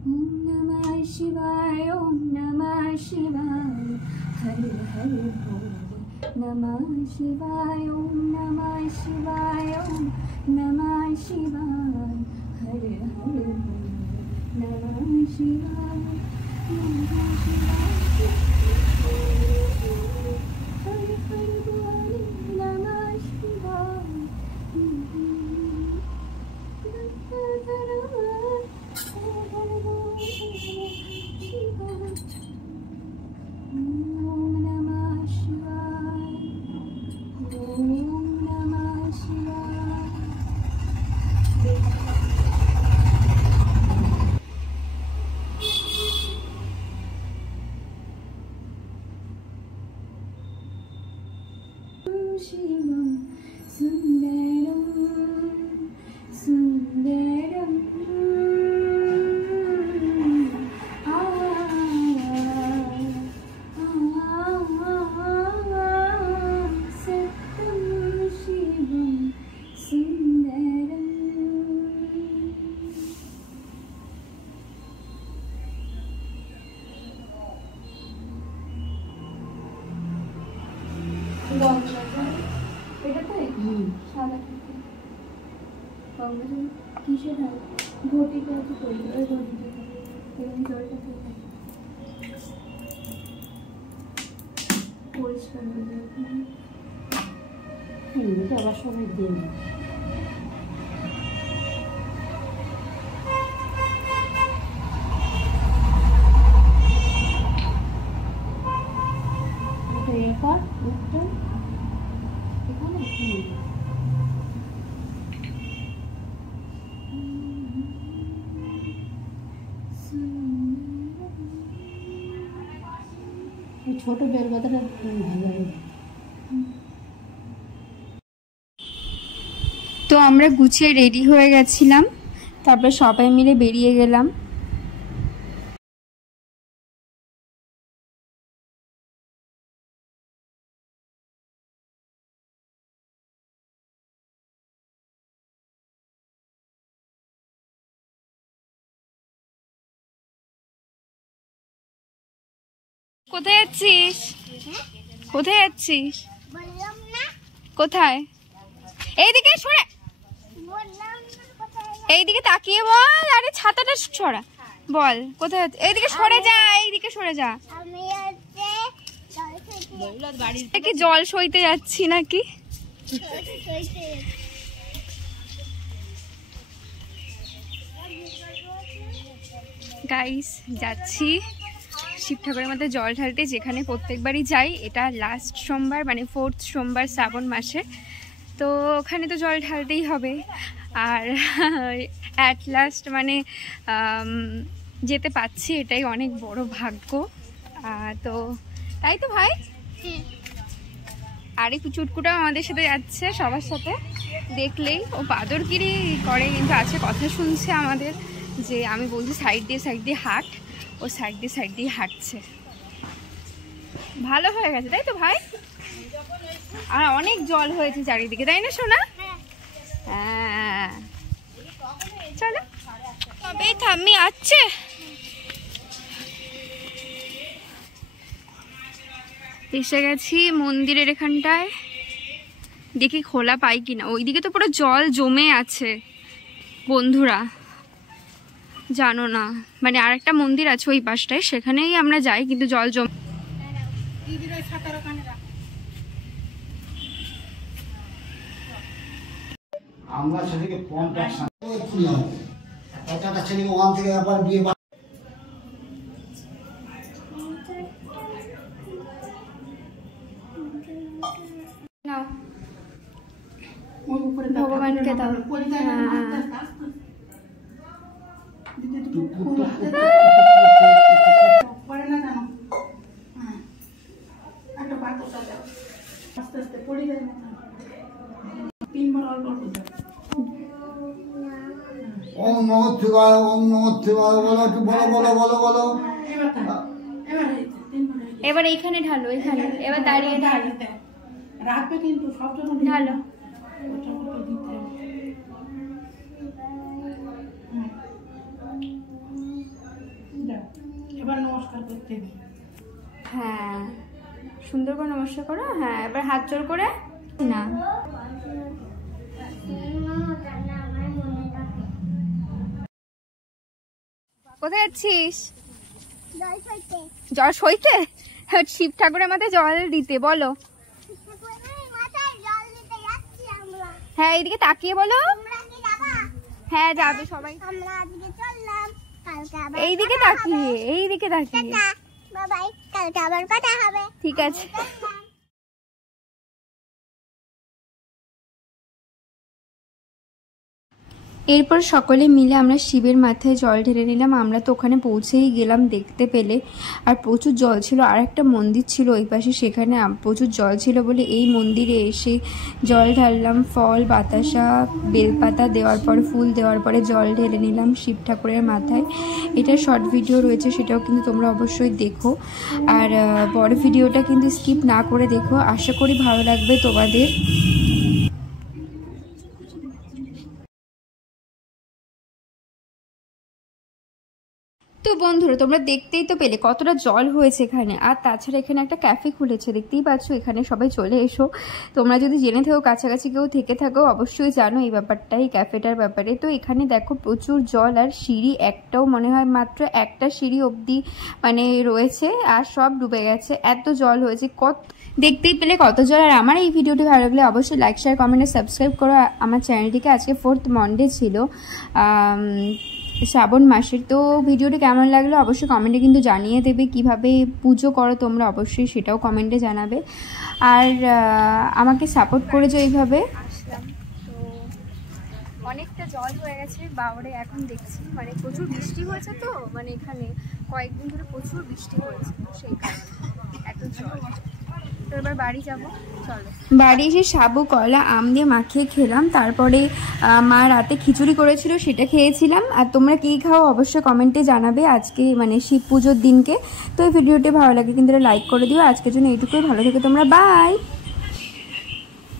ओम नमः शिवाय, ओम नमः शिवाय, हर हर भोले नमः शिवाय, ओम नमः शिवाय, ओम नमः शिवाय, हर हर भोले नमः शिवाय, नमः शिवाय, हर हर भोले नमः शिवाय। ओम नमः शिवाय, ओम नमः शिवाय। शिवं सुन्दरं सुन्दरं सत्यं शिवं सुन्दरम्। সাদা কিসের হয় ঘটিটা একটু করবে ওই ঘটিটা এখানে জলটা থেকে পরিষ্কার হয়ে যাবে। আবার সবাই দিন এরপর এখানে ছোট বেল কথাটা ভালো হয়। তো আমরা গুছিয়ে রেডি হয়ে গেছিলাম, তারপর সবাই মিলে বেরিয়ে গেলাম। কোথায় যাচ্ছিস? কোথায় যাচ্ছিস? কোথায়? এইদিকে সরে, এইদিকে তাকিয়ে বল। আরে ছাতাটা ছড়া, বল কোথায়? এইদিকে সরে যা, এইদিকে সরে যা। কি জল সইতে যাচ্ছি নাকি? গাইস যাচ্ছি শিব ঠাকুরের মধ্যে জল ঢালতে, যেখানে প্রত্যেকবারই যাই। এটা লাস্ট সোমবার, মানে 4th সোমবার শ্রাবণ মাসে। তো ওখানে তো জল ঢালতেই হবে। আর অ্যাট লাস্ট মানে যেতে পাচ্ছি, এটাই অনেক বড় ভাগ্য। তো তাই তো ভাই। আর একটু চুটকুটাও আমাদের সাথে যাচ্ছে, সবার সাথে। দেখলেই ও বাদরগিরি করে, কিন্তু আছে কথা শুনছে আমাদের, যে আমি বলছি সাইড দিয়ে হাঁট, ও সাইড দিয়ে হাঁটছে। ভালো হয়ে গেছে তাই তো ভাই? আর অনেক জল হয়েছে চারিদিকে, তাই না সোনা? হ্যাঁ চলো, তবে থামি আছে। এসে গেছি মন্দিরের এখানটায়, দেখি খোলা পাই কিনা। ওইদিকে তো পুরো জল জমে আছে বন্ধুরা, জানো না। মানে আরেকটা মন্দির আছে ওই পাশটায়, সেখানেই আমরা যাই, কিন্তু জল জমে। আমরা সেদিকে কন্ট্রাকশন করছি, একটা ছেলেকে ওখান থেকে আবার বিয়ে নাও ভগবানকে দাও। ওম নমঃ শিবায়, ওম নমঃ শিবায় বলো, বলো বলো বলো বলো। এবার এইখানে ঢালো, এখানে এবার দাঁড়িয়ে ঢালো, রাখবে কিন্তু সব যখন ঢালো। করতে হবে। হ্যাঁ, সুন্দর করে নমস্কার করো। হ্যাঁ, এবার হাত জোর করে না। কোথায় যাচ্ছিস? জল সইতে? শিব ঠাকুরের মাথায় জল দিতে বলো। হ্যাঁ, এইদিকে তাকিয়ে বলো। হ্যাঁ, যাবে সবাই। এইদিকে তাকিয়ে, এইদিকে তাকিয়ে। ঠিক আছে। এরপর সকলে মিলে আমরা শিবের মাথায় জল ঢেলে নিলাম। আমরা তো ওখানে পৌঁছেই গেলাম দেখতে পেলে, আর প্রচুর জল ছিল। আর একটা মন্দির ছিল ওই পাশে, সেখানে প্রচুর জল ছিল বলে এই মন্দিরে এসে জল ঢাললাম। ফল, বাতাসা, বেলপাতা দেওয়ার পরে, ফুল দেওয়ার পরে জল ঢেলে নিলাম শিব ঠাকুরের মাথায়। এটা শর্ট ভিডিও রয়েছে, সেটাও কিন্তু তোমরা অবশ্যই দেখো। আর বড় ভিডিওটা কিন্তু স্কিপ না করে দেখো, আশা করি ভালো লাগবে তোমাদের। তো বন্ধুরা, তোমরা দেখতেই তো পেলে কতটা জল হয়েছে এখানে। আর তাছাড়া এখানে একটা ক্যাফে খুলেছে, দেখতেই পাচ্ছ। এখানে সবাই চলে এসো। তোমরা যদি জেনে থাকো, কাছাকাছি কেউ থেকে থাকো, অবশ্যই জানো এই ব্যাপারটাই, ক্যাফেটার ব্যাপারে। তো এখানে দেখো প্রচুর জল, আর সিঁড়ি একটাও মনে হয় মাত্র একটা সিঁড়ি অবধি মানে রয়েছে, আর সব ডুবে গেছে, এত জল হয়েছে। দেখতেই পেলে কত জল। আর আমার এই ভিডিওটি ভালো লাগলে অবশ্যই লাইক, শেয়ার, কমেন্টে সাবস্ক্রাইব করো আমার চ্যানেলটিকে। আজকে 4th মন্ডে ছিল শ্রাবণ মাসের। তো ভিডিওটি কেমন লাগলো অবশ্যই কমেন্টে কিন্তু জানিয়ে দেবে। কিভাবে পুজো করো তোমরা অবশ্যই সেটাও কমেন্টে জানাবে। আর আমাকে সাপোর্ট করেছো এইভাবে। আসলাম তো অনেকটা জল হয়ে গেছে বাওড়ে, এখন দেখছি মানে প্রচুর বৃষ্টি হয়েছে। তো মানে এখানে কয়েকদিন ধরে প্রচুর বৃষ্টি হয়েছে, সেই কারণে এত জল। তো এবার বাড়ি যাবো, চলো। বাড়ি এসে সাবু, কলা, আম দিয়ে মাখিয়ে খেলাম। তারপরে মা রাতে খিচুড়ি করেছিল, সেটা খেয়েছিলাম। আর তোমরা কী খাও অবশ্যই কমেন্টে জানাবে আজকে মানে শিব পুজোর দিনকে। তো এই ভিডিওটি ভালো লাগে কিন্তু লাইক করে দিও। আজকের জন্য এইটুকুই, ভালো থেকে তোমরা, বাই।